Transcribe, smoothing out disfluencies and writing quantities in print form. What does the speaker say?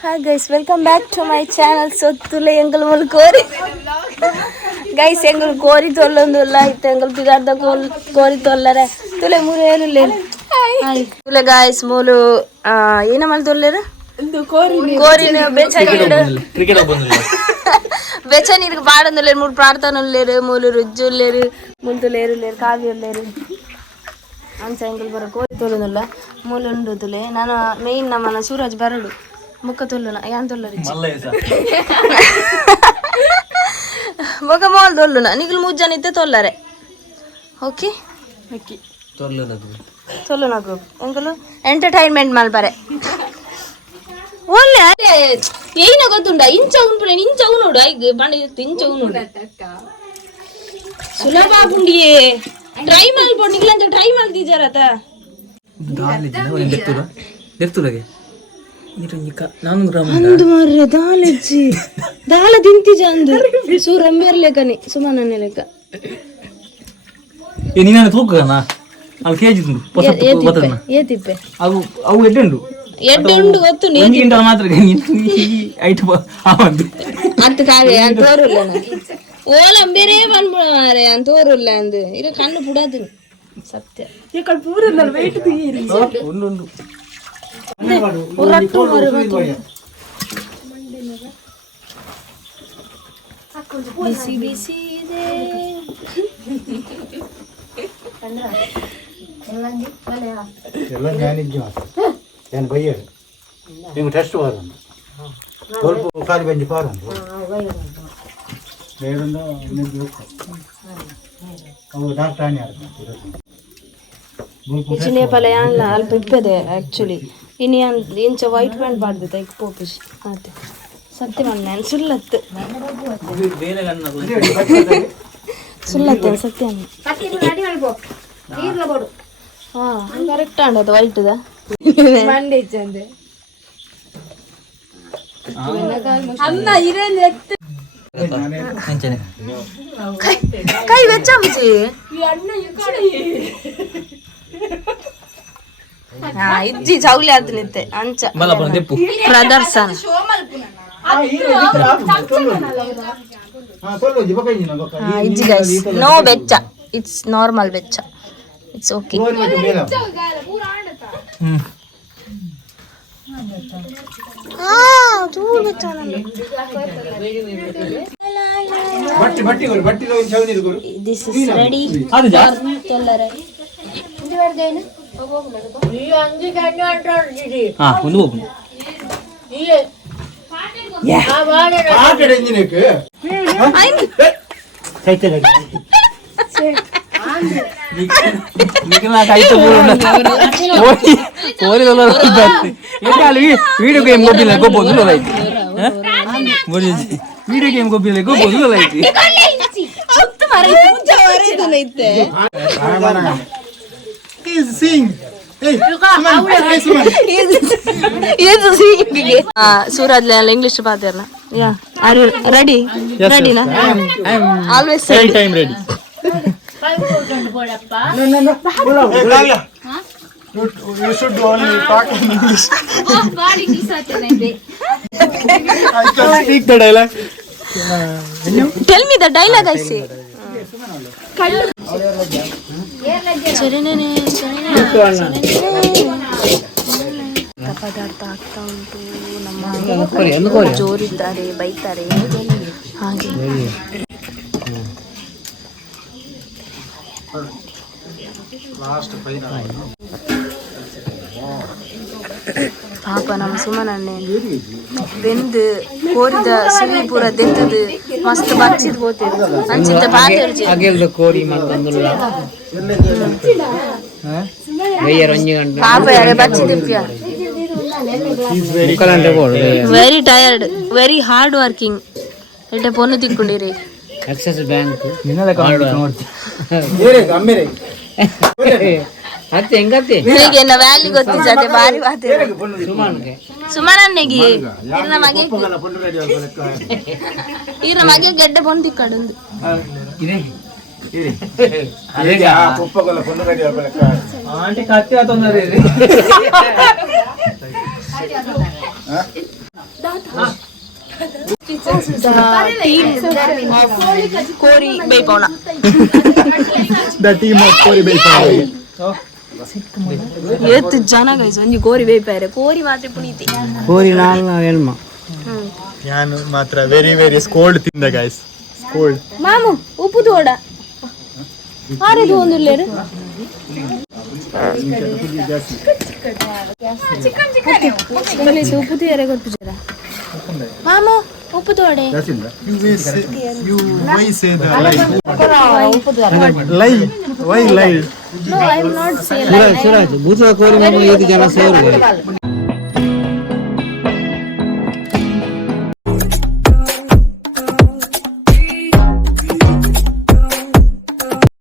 Hi guys, welcome back to my channel. ಸೊತ್ತುಲೆ ಎಂಗಲ್ ಮುಲ್ ಕೋರಿ ಗೈಸ್ ಎಂಗಲ್ ಕೋರಿ ತೊಲ್ಲೊಂದುಲ್ಲ ಇತ್ತು ಎಂಗಲ್ ಪಿಗಾರ್ದ ಕೋರಿ ತೊಲ್ಲರೆ ತುಲೆ ಮೂರು ಏನುಲ್ಲ ತುಲೆ ಗೈಸ್ ಮೂಲು ಏನ ಮಲ್ ತೊಲ್ಲರ ಕೋರಿನ ಬೆಚ್ಚನೀರಿಗೆ ಪಾಡೊಂದುಲ್ಲೇರು ಮೂರು ಪ್ರಾರ್ಥನೆ ಉಲ್ಲೇರು ಮೂಲು ರುಜ್ಜು ಉಲ್ಲೇರು ಮುಲ್ತುಲೇರು ಉಲ್ಲೇರು ಕಾವ್ಯ ಉಲ್ಲೇರು ಅಂಚ ಎಂಗಲ್ ಬರೋ ಕೋರಿ ತೊಲ್ಲೊಂದುಲ್ಲ ಮೂಲು ಉಂಡು ತುಲೆ ನಾನು ಮೇಯ್ನ್ ನಮ್ಮನ ಸೂರಜ್ ಬರಡು ಮುಖ ತೊಲ್ಲುನ ಯಾನ್ ತೊಲ್ಲರಿ ಮುಖ ಮಾಲ್ ತೊಲ್ಲುನ ನಿಗಲು ಮುಜ್ಜನ ಇತ್ತೆ ತೊಲ್ಲರೆ ಓಕೆ ತೊಲ್ಲುನಗು ಎಂಕಲು ಎಂಟರ್ಟೈನ್ಮೆಂಟ್ ಮಲ್ಪರೆ ಒಳ್ಳೆ ಏನ ಗೊತ್ತುಂಡ ಇಂಚ ಉಂಟು ಇಂಚ ನೋಡು ಐದು ಬಂಡ ಇಂಚ ನೋಡು ಸುಲಭ ಆಗುಂಡಿಯೇ ಟ್ರೈ ಮಾಡ್ಬೋದು ನಿಗ್ಲಂತ ಟ್ರೈ ಮಾಡ್ತಿದ್ದಾರತ ಅಂದು ಮಾರ್ರೆ ದಾಲಜ್ಜಿ ದಾಲ ತಿಂತಿಜ ಅಂದು ಸೂರಂಬೇರ್ ಲೆಕ್ಕನಿ ಸುಮನನ್ನೆ ಲೆಕ್ಕ ಏತಿಪ್ಪೆ ಅವು ಎಡ್ಡುಂಡು ಎಡ್ಡುಂಡು ಗೊತ್ತು ಮಾತ್ರ ಅಂತ ಕಾವ್ಯ ತೋರುಲ್ಲ ಓಲಂಬೇರೇ ಬಂದ್ಬಿಡಾರೆ ಅಂತ ತೋರುಲ್ಲ ಅಂದು ಇರ ಕಣ್ಣು ಪುಡಾದು ಸತ್ಯ ಬಿಸಿ ಬಿಸಿ ಇದೆ ಎಲ್ಲ ಜ್ಞಾನಿಜ್ಞ ಏನು ಬೈಯರು ನಿಮ್ಗೆ ಟೆಸ್ಟ್ ಬಾರಂದು ಸ್ವಲ್ಪ ಕಾಲಿ ಬಂಜಿ ಪಾರಂದು ಬೇಡೊಂದು ಅವು ಡಾಕ್ಟರ್ ಆನೆ ಇಚ್ಚಿನ ಪಲ ಯಾನ್ಲ ಅಲ್ಪ ಇಪ್ಪದೆ ಆ್ಯಕ್ಚುಲಿ ಇನ್ನು ಇಂಚ ವೈಟ್ ಪ್ಯಾಂಟ್ ಬಾರ್ದು ತೈಕ್ ಪೋಪಿಶ್ ಮತ್ತೆ ಸತ್ಯ ಮಣ್ಣೆ ಸುಳ್ಳತ್ತು ಸುಳ್ಳತ್ತೆ ಸತ್ಯ ಹಾಂ ಕರೆಕ್ಟ್ ಆಂಡದು ವೈಟ್ದ ಕೈ ವೆಚ್ಚಿ ಇಜ್ಜಿ ಚೌಲಿ ಆದ್ ನಿತ್ತೆ ಅಂಚ ಪ್ರದರ್ಶನ ಇಜ್ಜಿ ಗೈಸ್ ನೋ ಬೆಚ್ಚ ಇಟ್ಸ್ ನಾರ್ಮಲ್ ಬೆಚ್ಚ it's okay this is ready ತೊಲ್ಲರೆ వీడియో గేమ్ గోపిలే గోపోదు లైక్ వీడియో గేమ్ గోపిలే గోపోదు లైక్ ಸೂರಜ್ ಇಂಗ್ಲಿಷ್ ಪಾತಿರಲ್ಲ ಯಾ ಆರ್ ಯು ರೆಡಿ ರೆಡಿನಾ always any time ready You should only talk in English. I can speak the dialogue. Tell me the dialogue I say. ಪದಾರ್ಥ ಆಗ್ತಾ ಉಂಟು. ನಮ್ಮ ಜೋರಿದ್ದಾರೆ, ಬೈತಾರೆ ಹಾಗೆ. ಪಾಪ ನಮ್ಮ ಸುಮನನ್ನೇ ಬೆಂದು ಕೋರಿದ ಸುಳಿ ಪೂರ ದೆಂತದು ಮಸ್ತ್ ಬಚ್ಚಿದ್ ಹೋತಿರು ಅಂಚಿತ್ತ ಪಾತೆರ್ಜಿ ಕೋರಿ ಮಾಡ್ಕೊಂಡುಲ್ಲ ಪಾಪ ಯಾರೇ ಬಚ್ಚಿದಿಪ್ಯ very tired very hard working ಎಟ್ಟೆ ಪೊನ್ನು ತಿಕ್ಕೊಂಡಿರಿ ಎಕ್ಸಸ್ ಬ್ಯಾಂಕ್ ಅತ್ತೆ ಹೆಂಗತ್ತೆ ಹೀಗೆ ನಾ ವ್ಯಾಲಿ ಗೊತ್ತಿಜತೆ ಬಾರಿ ಬಾತೆ ಸುಮನನ್ನೆಗಿ ಇರ್ನ ಮಗೆ ಇರ್ನ ಮಗೆ ಗೆಡ್ಡೆ ಪೊನ್ನು ತಿಕ್ಕಡಂದು ಇದೆ ಇದೆ ಆ ಕುಪ್ಪಗೊಲ ಪೊನ್ನು ರೆಡಿ ಆಗಬೇಕು ಆಂಟಿ ಕತ್ತಿ ಆತೊಂದರೆ ಕೋರಿ ಬೇಕೋಣ The team of Kori Belfast. ಎತ್ತು ಜನ ಗೈಸ್ ಒಂಜಿ ಕೋರಿ ಬೇಯ್ಪಾರೆ ಕೋರಿ ಮಾತ್ರ ಪುನೀತಿ ಕೋರಿ ನಾಲ್ನ ಹೆಣ್ಮ ನಾನು ಮಾತ್ರ ವೆರಿ ಸ್ಕೋಲ್ಡ್ ತಿಂದ ಗೈಸ್ ಸ್ಕೋಲ್ಡ್ ಮಾಮು ಉಪ್ಪು ತೋಡ ಆರಿದು ಒಂದು ಲೇರು ಉಪ್ಪು ತೀರೆ ಕೊಟ್ಟು ಮಾಮು ಉಪ್ಪು ತೋಡೆ you why say the lie why lie No, I am not saying Suraj ಭೂತ ಕೋರಿ ಮಗಳು 5 ಜನ ಸೇರು